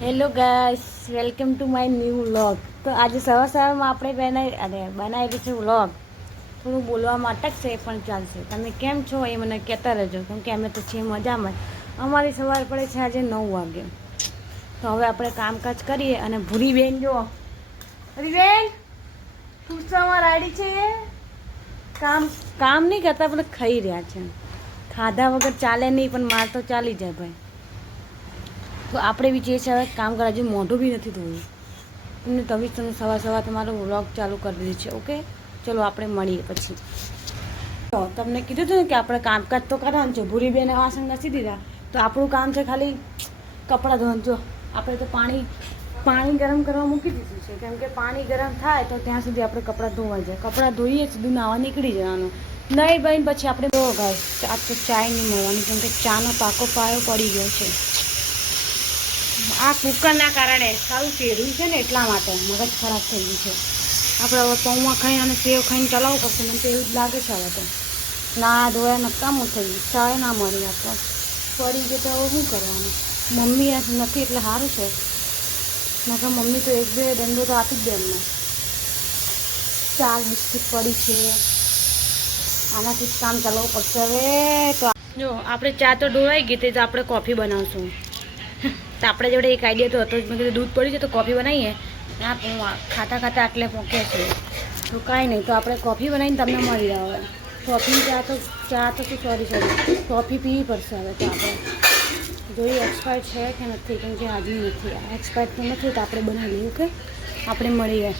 Hello guys, welcome to my new vlog. તો આજે સવારમાં આપણે બનાવી છે વ્લોગ. થોડું બોલવામાં અટકશે પણ ચાલશે. તમે કેમ છો એ મને કહેતા રહેજો, કેમ કે અમે તો છીએ મજામાં. અમારી સવાર પડે છે આજે 9 વાગે. તો હવે આપણે કામકાજ કરીએ. અને ભૂરીબેન જો, ભૂરીબેન ખુરશામાં રાડી છે. કામ નહીં કરતા પણ ખાઈ રહ્યા છે. ખાધા વગર ચાલે નહીં, પણ માર તો ચાલી જાય ભાઈ. તો આપણે બી જે છે હવે કામ કરવા, હજુ મોઢું બી નથી ધોયું. તમને સવાર તમારો વ્લોગ ચાલુ કરી દીધું છે. ઓકે, ચલો આપણે મળીએ પછી. તો તમને કીધું હતું ને કે આપણે કામકાજ તો કરવાનું છે. ભૂરીબેને વાસણ નથી દીધા, તો આપણું કામ છે ખાલી કપડાં ધોવાનું. જો આપણે તો પાણી ગરમ કરવા મૂકી દીધું છે, કેમ કે પાણી ગરમ થાય તો ત્યાં સુધી આપણે કપડાં ધોવાઈ જાય. કપડાં ધોઈએ સીધું નાવા નીકળી જવાનું. નહીં બહેન, પછી આપણે ધો ગાય. આજ તો ચાય નહીં મળવાની, કેમ કે ચાનો પાકો પાયો પડી ગયો છે. આ કુકરના કારણે સારું કેળ્યું છે ને, એટલા માટે મગજ ખરાબ થઈ ગયું છે. આપણે હવે પૌવા ખાઈને અને સેવ ખાઈને ચલાવવું પડશે. મને તો એવું જ લાગે છે. હવે તો ના ધોયા નકામું થઈ ગયું. ચાય ના મળી આપતો પડી ગયો તો હવે શું કરવાનું. મમ્મી નથી એટલે સારું છે. નકર મમ્મી તો એક બે દંડો તો આપી જ દે એમને. 4 બિસ્કીટ પડી છે, આનાથી જ કામ ચલાવવું પડશે હવે. તો જો આપણે ચા તો ઢોળાઈ ગઈ હતી, તો આપણે કોફી બનાવશું. તો આપણે જોડે એક આઈડિયા તો હતો જ. મેં કીધું દૂધ પડી છે તો કોફી બનાવીએ. ના ખાતા આટલે પહોંચે છે. તો કાંઈ નહીં, તો આપણે કોફી બનાવીને તમને મળી આવે. કોફી ચા તો સોરી કોફી પીવી પડશે હવે. તો આપણે જોઈએ એક્સપાયર્ડ છે કે નથી, કેમ કે હજુ નથી. એક્સપાયર્ડ તો નથી, તો આપણે બનાવી લઈએ. ઓકે, આપણે મળીએ.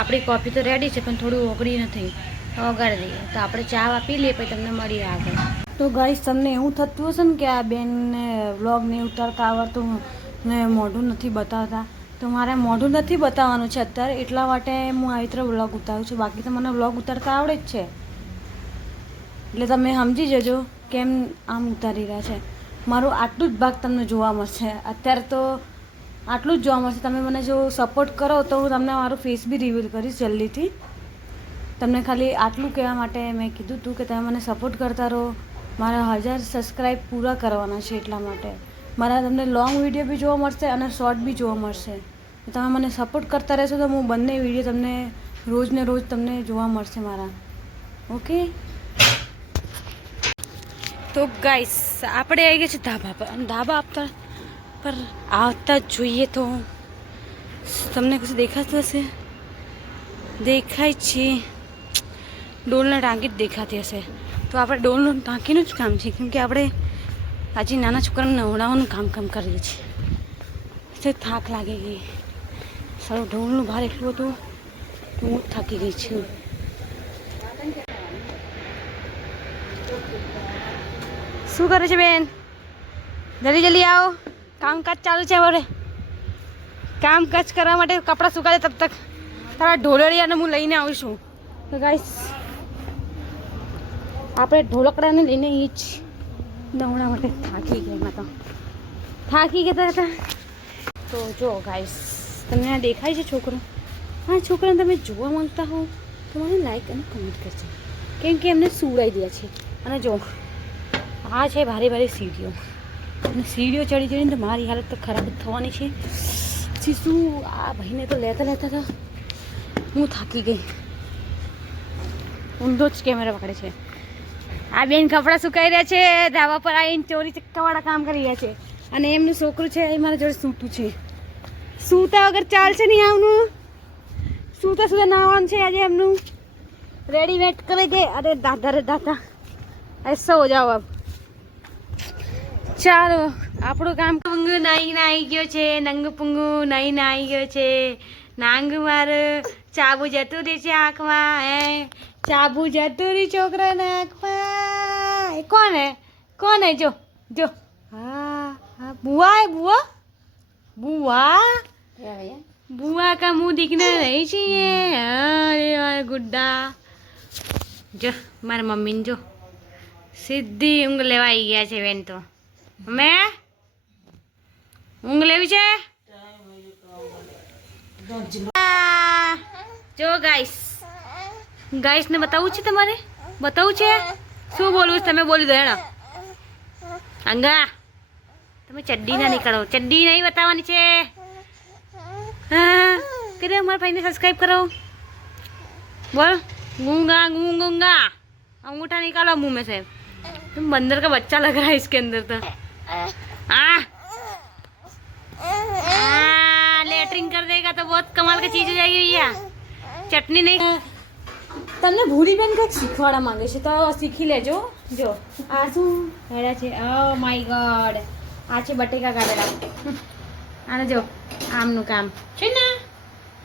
આપણી કોફી તો રેડી છે, પણ થોડું ઓગળી નથી. વગાડી દઈએ તો આપણે ચા પી લઈએ, પછી તમને મળીએ આગળ. તો ગાઈસ, તમને એવું થતું હશે ને કે આ બેનને વ્લોગ નહીં ઉતારતા આવડતું ને મોઢું નથી બતાવતા. તો મારે મોઢું નથી બતાવવાનું છે અત્યારે, એટલા માટે હું આવી રીતે વ્લોગ ઉતારું છું. બાકી તો મને વ્લોગ ઉતારતા આવડે જ છે. એટલે તમે સમજી જજો કેમ આમ ઉતારી રહ્યા છે. મારું આટલું જ ભાગ તમને જોવા મળશે અત્યારે. તો આટલું જ જોવા મળશે. તમે મને જો સપોર્ટ કરો તો હું તમને મારું ફેસ બી રિવીલ કરીશ જલ્દીથી. તમને ખાલી આટલું કહેવા માટે મેં કીધું હતું કે તમે મને સપોર્ટ કરતા રહો. મારા 1000 સબસ્ક્રાઈબ પૂરા કરવાના છે, એટલા માટે મારા તમને લોંગ વિડીયો બી જોવા મળશે અને શોર્ટ બી જોવા મળશે. તમે મને સપોર્ટ કરતા રહેશો તો હું બંને વિડીયો તમને રોજને રોજ તમને જોવા મળશે મારા. ઓકે, તો ગાઈસ આપણે આવી ગયા છે ધાબા પર. અને ધાબા પર આવતા જ જોઈએ તો તમને કશું દેખાતું હશે? દેખાય છે, ડોલના ટાંકી જ દેખાતી હશે. તો આપણે ડોલનું ટાંકીનું જ કામ છે, કેમ કે આપણે આજે નાના છોકરાને નવડાવવાનું કામ કરીએ છીએ. તો થાક લાગી ગઈ. સારું ઢોલનું ભાર એટલું હતું, હું થાકી ગઈ છું. શું કરે છે બેન? જલ્દી આવો, કામકાજ ચાલુ છે. હવે કામકાજ કરવા માટે કપડાં સુકાડે તબ તક તારા ઢોલરિયાને હું લઈને આવીશું. તો ગાઈસ, આપણે ઢોલકડાને લઈને એ જ નવડા માટે થાકી ગયા હતા. તો જો ગાઈસ, તમને આ દેખાય છે છોકરો? આ છોકરાને તમે જોવા માંગતા હો તો મને લાઈક અને કમેન્ટ કરજો, કેમ કે એમને સુવડાવી દે છે. અને જો આ છે ભારે સીડીઓ, અને સીડીઓ ચડીને તો મારી હાલત તો ખરાબ જ થવાની છે. પછી શું, આ ભાઈને તો લેતા તો હું થાકી ગઈ. ઊંધો જ કેમેરા પકડે છે. આ બેન કપડાં સુકાઈ રહ્યા છે. ધાબા પર આવીને ચોરી ચક્કાવાળા કામ કરી રહ્યા છે. અને એમનું છોકરું છે એ મારા જોડે સૂતું છે. સૂતા વગર ચાલશે નહીં આવનું. સૂતા નાવાનું છે આજે એમનું. રેડીમેડ કરે છે. અરે દાદા ऐसा हो जाओ अब. ચાલો, આપણું કામ પુંગુ નાઈને આવી ગયો છે. નંગુ પુંગુ નાઈને આવી ગયો છે. નાંગુ મારું ચાબુ જતું રહી છે આંખમાં. ચાબુ જતું રહી છોકરાના આંખમાં. કોણ હે? જો હા बुआ का मुंह दिखना नहीं चाहिए. अरे गुड्डा जो मारा मम्मी ने जो સીધી ઊંઘ લેવા આવી ગયા છે બેન. તો મેં ઊંઘ લેવી છે. જો ગાઈસ ને બતાવું છે, તમારે બતાવું છે. શું બોલવું? તમે બોલી દો હેડો. અંગા તમે ચડ્ડી ના નીકળો, ચડ્ડી નહીં બતાવવાની છે. હા કરે મારા ભાઈને સબસ્ક્રાઈબ કરો. बोल गूंगा गूंगा अंगूठा निकालो मुंह में से. तुम बंदर का बच्चा लग रहा है इसके अंदर तो. लेटरिंग कर देगा तो बहुत कमाल की चीज हो जाएगी भैया. चटनी नहीं. તમને ભૂરી બેન કંઈક શીખવાડવા માંગે છે તો શીખી લેજો. જો આ શું હેડા છે. ઓ માય ગોડ, આ છે બટેકા કાઢેલા. આને જો આમનું કામ છે ને.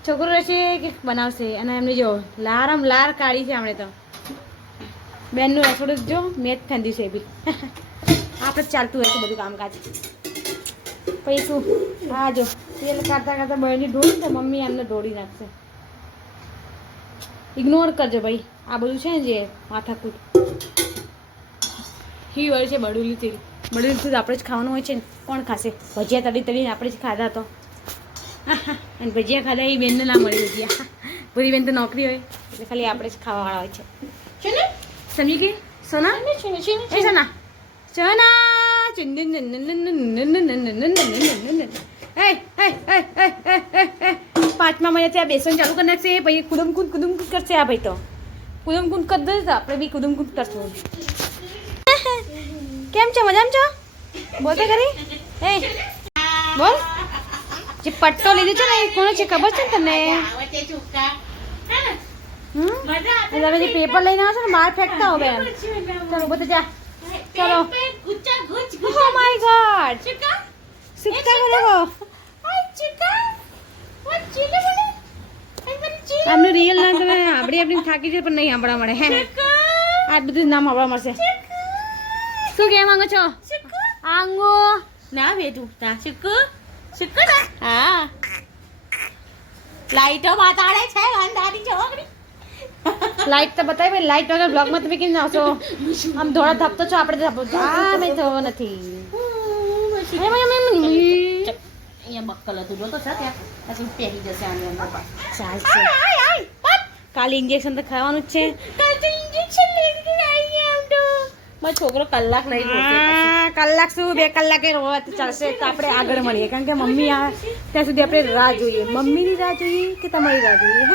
છોકરો રહેશે કે બનાવશે. અને એમને જો લારમ લાર કાઢી છે હમણે તો. બેનનું રસોડું જો મેચ ફેંદ્યું છે એ બી. આપણે ચાલતું હોય છે બધું કામકાજ. પછી શું હા જો તેલ કાઢતા કાઢતા બળની ઢોળી તો મમ્મી એમને ઢોળી નાખશે. ઇગ્નોર કરજો ભાઈ, આ બધું છે ને જે માથાકૂટ. હી હોય છે બળુલી તેલ. બળુલી તેલ આપણે જ ખાવાનું હોય છે ને. કોણ ખાશે? ભજીયા તળી તળીને આપણે જ ખાધા તો. અને ભજીયા ખાધા એ બેનને ના મળી ભજીયા. ભૂરી બેન તો નોકરી હોય એટલે ખાલી આપણે જ ખાવાવાળા હોય છે ને. સમજી ગઈ સોના? એ સોના સોના પાંચમા મહિનાથી આ બેસન ચાલુ કરી નાખશે. પછી કુદમ કુદ કરશે. આ ભાઈ તો કુદમ કુદ કરી દે તો આપણે બી કુદમ કુદ કરશું. કેમ છો? મજામાં છો? બોલતે કરી એ બોલ. જે પટ્ટો લીધો છે ને એ કોનો છે ખબર છે ને તમને? તમે જે પેપર લઈને આવો છો ને બહાર ફેંકતા હો બેન. ચલો બધું જા ચલો. ઓ માય ગોડ સુક્કા બોલો. આમનું રિયલ નામ તમે આપણી થાકી છે પણ નહીં સાંભળવા મળે. હે આ બધું નામ સાંભળવા મળશે. શું કહેવા માંગો છો? આંગો ના બેઠું તા સુકુ સુકુ ના. હા લાઈટો બતાડે છે અંધારી છોકરી. લાઈટ તો બતાવી ભાઈ. લાઈટ વગર બ્લોગમાં તમે કેમ આવશો? આમ ધોળા ધપતો છો. આપણે ધપતો આ મેં તો નથી. અહીંયા બક્કલ હતું જોતો છે ત્યાં પછી પહેરી જશે આની અંદર. ચાલશે. કાલે ઇન્જેક્શન તો ખાવાનું જ છે. કાલ તો ઇન્જેક્શન લઈ આવી આમ તો મારો છોકરો કલાક લઈ ગયો. કલાક શું 2 કલાકે રોવા તો ચાલશે. તો આપણે આગળ મળીએ કારણ કે મમ્મી આ ત્યાં સુધી આપણે રાહ જોઈએ. મમ્મીની રાહ જોઈએ કે તમારી રાહ જોઈએ?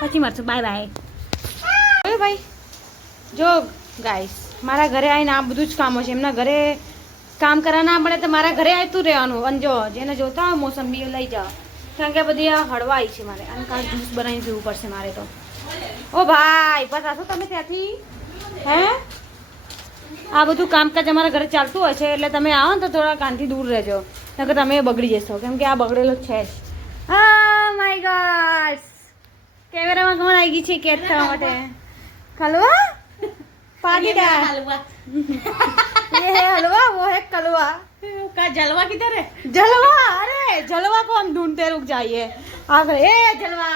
પછી મળશું. Bye bye. ભાઈ જો ગાઈસ મારા ઘરે આવીને આ બધું જ કામો છે. એમના ઘરે કામ કરવા ના પડે તો મારા ઘરે આવતું રહેવાનું. અને જો જેને જોતા હોય મોસંબી લઈ જાઓ કારણ કે બધી આ હળવાઈ છે મારે. અને કાલ જ્યુસ બનાવીને પીવું પડશે મારે તો. ઓ ભાઈ બસ આશો તમે ત્યાંથી હે આ બધું કામકાજ અમારા ઘરે ચાલતું હોય છે એટલે તમે આવો ને તો થોડા કાનથી દૂર રહેજો કારણ કે તમે બગડી જશો કેમ કે આ બગડેલો છે જ. હા માય ગોડ કેમેરામાં કોણ આવી ગઈ છે કેદ થવા માટે? हलवा पानीदार हलवा ये है हलवा वो है कलवा का जलवा किधर है? जलवा अरे जलवा को हम ढूंढते रुक जाइए आगे ए जलवा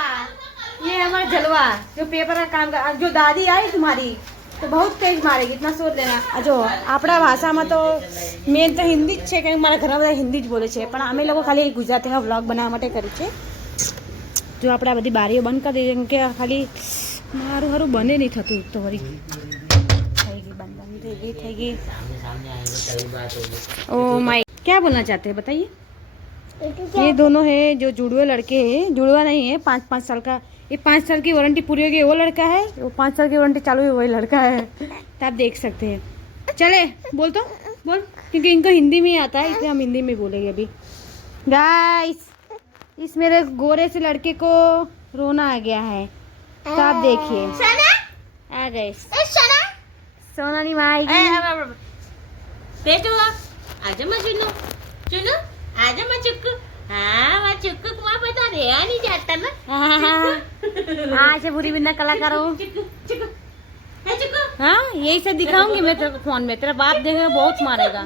ये हमारा जलवा जो पेपर का काम कर जो दादी आई तुम्हारी तो बहुत तेज मारेगी इतना सोच लेना. जो આપણા ભાષામાં તો મેન તો હિન્દી જ છે કે મારા ઘરમાં બધા હિન્દી જ બોલે છે પણ અમે લોકો ખાલી ગુજરાતીમાં વ્લોગ બનાવવા માટે કરી છે. જો આપણે આ બધી બારીઓ બંધ કરી દઈએ કેમ કે ખાલી મારું હારું બને નહીં થતું તો વળી થઈ गई. ओ माय क्या बोलना चाहते हैं बताइए? ये दोनों है जो जुड़वे लड़के हैं. जुड़वा नहीं है 5-5 साल का. ये 5 साल की वारंटी पूरी हो गई वो लड़का है. वो 5 साल की वारंटी चालू हुई वही लड़का है. तो आप देख सकते हैं. चले बोल तो बोल क्योंकि इनको हिंदी में आता है इसलिए हम हिंदी में बोलेंगे अभी. गाइस इस मेरे गोरे से लड़के को रोना आ गया है तो आप देखिए. आ गए सोना नहीं माँ आएगी. बेटू आजा मैं चुनू चुनू आजा मैं चुक्कू. हाँ मैं चुक्कू को वहाँ पता रेया नहीं जाता ना. हाँ से बुरी बिना कलाकार हो. हाँ यही सब दिखाऊंगी मैं तेरे को फोन में. तेरा बाप देखेगा बहुत मारेगा.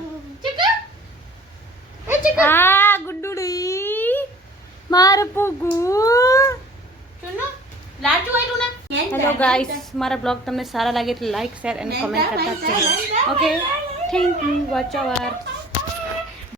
हाँ गुड्डूड़ी मार पुगू चुनू लाडू आई ना. हेलो गाइस મારા બ્લોગ તમને સારા લાગે તો લાઈક શેર અને કમેન્ટ કરતા જ રહેજો. Okay thank you watch over.